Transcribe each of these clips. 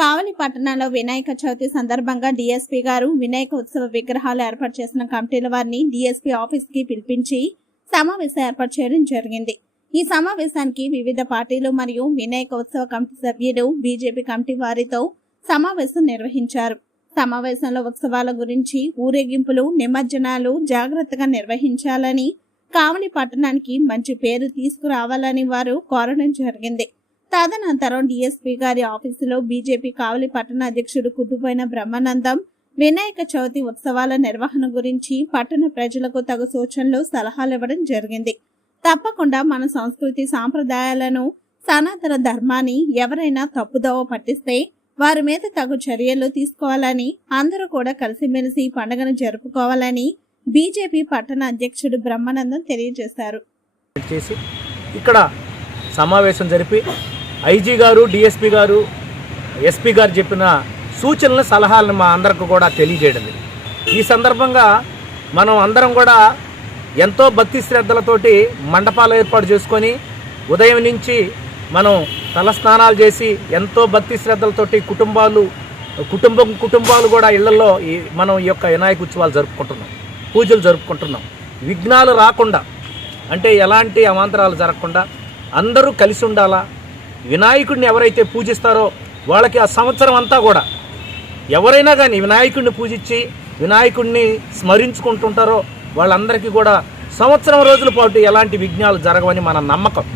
కావలి పట్టణంలో వినాయక చవితి సందర్భంగా డీఎస్పీ గారు వినాయక ఉత్సవ విగ్రహాలు ఏర్పాటు చేసిన కమిటీల వారిని డీఎస్పీ ఆఫీస్ కి పిలిపించి సమావేశం ఏర్పాటు చేయడం జరిగింది. ఈ సమావేశానికి వివిధ పార్టీలు మరియు వినాయక ఉత్సవ కమిటీ సభ్యులు బీజేపీ కమిటీ వారితో సమావేశం నిర్వహించారు. సమావేశంలో ఉత్సవాల గురించి, ఊరేగింపులు, నిమజ్జనాలు జాగ్రత్తగా నిర్వహించాలని, కావలి పట్టణానికి మంచి పేరు తీసుకురావాలని వారు కోరడం జరిగింది. తదనంతరం డీఎస్పీ గారి ఆఫీసులో బీజేపీ కావలి పట్టణ అధ్యక్షుడు కుట్టుపోయిన బ్రహ్మానందం వినాయక చవితి ఉత్సవాల నిర్వహణ గురించి పట్టణ ప్రజలకు తగు సూచనలు, సలహాలు ఇవ్వడం జరిగింది. తప్పకుండా మన సంస్కృతి సాంప్రదాయాలను, సనాతన ధర్మాన్ని ఎవరైనా తప్పుదోవ పట్టిస్తే వారి మీద తగు చర్యలు తీసుకోవాలని, అందరూ కూడా కలిసిమెలిసి పండుగను జరుపుకోవాలని బీజేపీ పట్టణ అధ్యక్షుడు బ్రహ్మానందం తెలియజేశారు. ఇక్కడ సమావేశం జరిపి ఐజీ గారు, డిఎస్పీ గారు, ఎస్పీ గారు చెప్పిన సూచనలు, సలహాలను మా అందరికి కూడా తెలియజేయడం. ఈ సందర్భంగా మనం అందరం కూడా ఎంతో భక్తి శ్రద్ధలతోటి మండపాలు ఏర్పాటు చేసుకొని ఉదయం నుంచి మనం తలస్నానాలు చేసి ఎంతో భక్తి శ్రద్ధలతోటి కుటుంబాలు కూడా ఇళ్లలో మనం ఈ యొక్క వినాయక ఉత్సవాలు జరుపుకుంటున్నాం, పూజలు జరుపుకుంటున్నాం. విఘ్నాలు రాకుండా, అంటే ఎలాంటి అవాంతరాలు జరగకుండా అందరూ కలిసి ఉండాలా. వినాయకుడిని ఎవరైతే పూజిస్తారో వాళ్ళకి ఆ సంవత్సరం అంతా కూడా ఎవరైనా కానీ వినాయకుడిని పూజించి వినాయకుడిని స్మరించుకుంటుంటారో వాళ్ళందరికీ కూడా సంవత్సరం రోజుల పాటు ఎలాంటి విఘ్నాలు జరగవని మన నమ్మకం,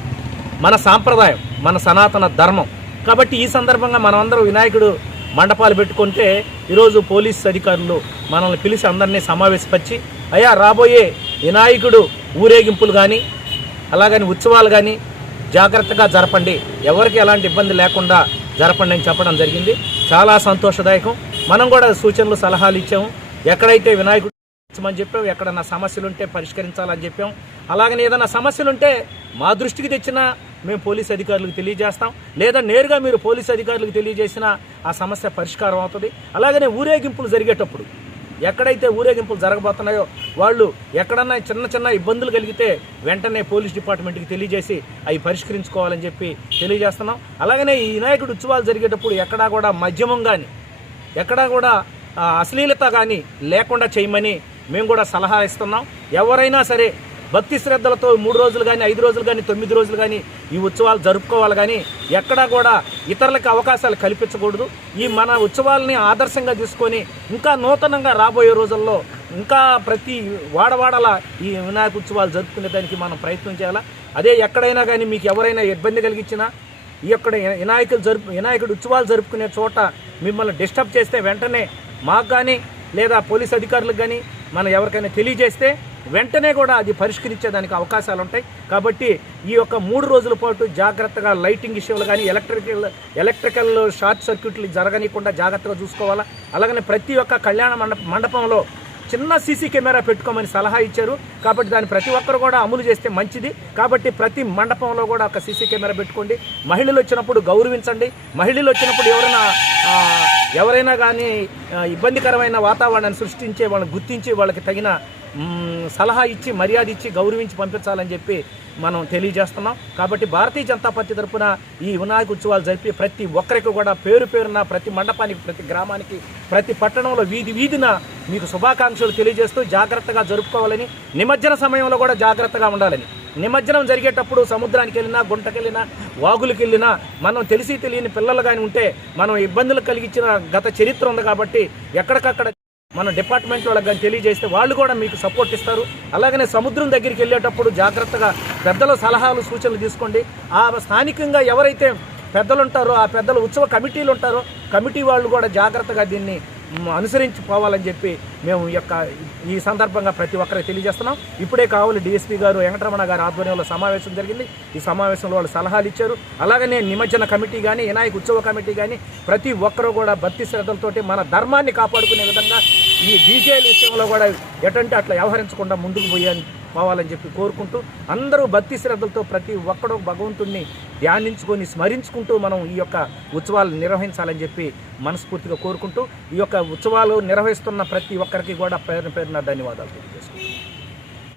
మన సాంప్రదాయం, మన సనాతన ధర్మం. కాబట్టి ఈ సందర్భంగా మనమందరం వినాయకుడు మండపాలు పెట్టుకుంటే ఈరోజు పోలీస్ అధికారులు మనల్ని పిలిచి అందరినీ సమావేశపరిచి, అయ్యా రాబోయే వినాయకుడు ఊరేగింపులు కానీ అలాగని ఉత్సవాలు కానీ జాగ్రత్తగా జరపండి, ఎవరికి ఎలాంటి ఇబ్బంది లేకుండా జరపండి అని చెప్పడం జరిగింది. చాలా సంతోషదాయకం. మనం కూడా సూచనలు, సలహాలు ఇచ్చాము. ఎక్కడైతే వినాయకుడు అని చెప్పాం, ఎక్కడన్నా సమస్యలు ఉంటే పరిష్కరించాలని చెప్పాం. అలాగని ఏదైనా సమస్యలు ఉంటే మా దృష్టికి తెచ్చినా మేము పోలీస్ అధికారులకు తెలియజేస్తాం, లేదా నేరుగా మీరు పోలీస్ అధికారులకు తెలియజేసినా ఆ సమస్య పరిష్కారం అవుతుంది. అలాగనే ఊరేగింపులు జరిగేటప్పుడు ఎక్కడైతే ఊరేగింపులు జరగబోతున్నాయో వాళ్ళు ఎక్కడన్నా చిన్న ఇబ్బందులు కలిగితే వెంటనే పోలీస్ డిపార్ట్మెంట్కి తెలియజేసి అవి పరిష్కరించుకోవాలని చెప్పి తెలియజేస్తున్నాం. అలాగనే ఈ వినాయకుడు ఉత్సవాలు జరిగేటప్పుడు ఎక్కడా కూడా మద్యమం కానీ, ఎక్కడా కూడా అశ్లీలత కానీ లేకుండా చేయమని మేము కూడా సలహా ఇస్తున్నాం. ఎవరైనా సరే భక్తి శ్రద్ధలతో 3 రోజులు కానీ, 5 రోజులు కానీ, 9 రోజులు కానీ ఈ ఉత్సవాలు జరుపుకోవాలి. కానీ ఎక్కడా కూడా ఇతరులకు అవకాశాలు కల్పించకూడదు. ఈ మన ఉత్సవాలని ఆదర్శంగా తీసుకొని ఇంకా నూతనంగా రాబోయే రోజుల్లో ఇంకా ప్రతి వాడవాడల ఈ వినాయక ఉత్సవాలు జరుపుకునేదానికి మనం ప్రయత్నం చేయాలి. అదే ఎక్కడైనా కానీ మీకు ఎవరైనా ఇబ్బంది కలిగించినా, ఈ యొక్క వినాయకుడు ఉత్సవాలు జరుపుకునే చోట మిమ్మల్ని డిస్టర్బ్ చేస్తే వెంటనే మాకు కానీ లేదా పోలీస్ అధికారులకు కానీ మనం ఎవరికైనా తెలియజేస్తే వెంటనే కూడా అది పరిష్కరించేదానికి అవకాశాలు ఉంటాయి. కాబట్టి ఈ యొక్క 3 రోజుల పాటు జాగ్రత్తగా లైటింగ్ విషయాలు కానీ, ఎలక్ట్రికల్ షార్ట్ సర్క్యూట్లు జరగనీయకుండా జాగ్రత్తగా చూసుకోవాలా. అలాగనే ప్రతి ఒక్క కళ్యాణ మండపంలో చిన్న సీసీ కెమెరా పెట్టుకోమని సలహా ఇచ్చారు. కాబట్టి దాన్ని ప్రతి ఒక్కరు కూడా అమలు చేస్తే మంచిది. కాబట్టి ప్రతి మండపంలో కూడా ఒక సీసీ కెమెరా పెట్టుకోండి. మహిళలు వచ్చినప్పుడు గౌరవించండి. మహిళలు వచ్చినప్పుడు ఎవరైనా కానీ ఇబ్బందికరమైన వాతావరణాన్ని సృష్టించే వాళ్ళని గుర్తించి వాళ్ళకి తగిన సలహా ఇచ్చి, మర్యాద ఇచ్చి, గౌరవించి పంపించాలని చెప్పి మనం తెలియజేస్తున్నాం. కాబట్టి భారతీయ జనతా పార్టీ తరఫున ఈ వినాయక ఉత్సవాలు జరిపి ప్రతి ఒక్కరికి కూడా పేరున ప్రతి మండపానికి, ప్రతి గ్రామానికి, ప్రతి పట్టణంలో వీధిన మీకు శుభాకాంక్షలు తెలియజేస్తూ జాగ్రత్తగా జరుపుకోవాలని, నిమజ్జన సమయంలో కూడా జాగ్రత్తగా ఉండాలని. నిమజ్జనం జరిగేటప్పుడు సముద్రానికి వెళ్ళినా, గుంటకి వెళ్ళినా, వాగులకు వెళ్ళినా మనం తెలియని పిల్లలు కానీ ఉంటే మనం ఇబ్బందులు కలిగించిన గత చరిత్ర ఉంది. కాబట్టి ఎక్కడికక్కడ మన డిపార్ట్మెంట్ వాళ్ళకి కానీ తెలియజేస్తే వాళ్ళు కూడా మీకు సపోర్ట్ ఇస్తారు. అలాగనే సముద్రం దగ్గరికి వెళ్ళేటప్పుడు జాగ్రత్తగా పెద్దల సలహాలు, సూచనలు తీసుకోండి. ఆ స్థానికంగా ఎవరైతే పెద్దలు ఉంటారో, ఆ పెద్దల ఉత్సవ కమిటీలు ఉంటారో, కమిటీ వాళ్ళు కూడా జాగ్రత్తగా దీన్ని అనుసరించిపోవాలని చెప్పి మేము ఈ సందర్భంగా ప్రతి ఒక్కరికి తెలియజేస్తున్నాం. ఇప్పుడే కావాలి డిఎస్పీ గారు, వెంకటరమణ గారి ఆధ్వర్యంలో సమావేశం జరిగింది. ఈ సమావేశంలో వాళ్ళు సలహాలు ఇచ్చారు. అలాగనే నిమజ్జన కమిటీ కానీ, వినాయక ఉత్సవ కమిటీ కానీ ప్రతి ఒక్కరూ కూడా భక్తి శ్రద్ధలతోటి మన ధర్మాన్ని కాపాడుకునే విధంగా ఈ డీజేల విషయంలో కూడా ఎటంటే అట్లా వ్యవహరించకుండా ముందుకు పోవాలని చెప్పి కోరుకుంటూ, అందరూ భక్తి శ్రద్ధలతో ప్రతి ఒక్కడూ భగవంతుణ్ణి ధ్యానించుకొని స్మరించుకుంటూ మనం ఈ యొక్క ఉత్సవాలు నిర్వహించాలని చెప్పి మనస్ఫూర్తిగా కోరుకుంటూ, ఈ యొక్క ఉత్సవాలు నిర్వహిస్తున్న ప్రతి ఒక్కరికి కూడా పేరున ధన్యవాదాలు తెలియజేసుకుంటాం.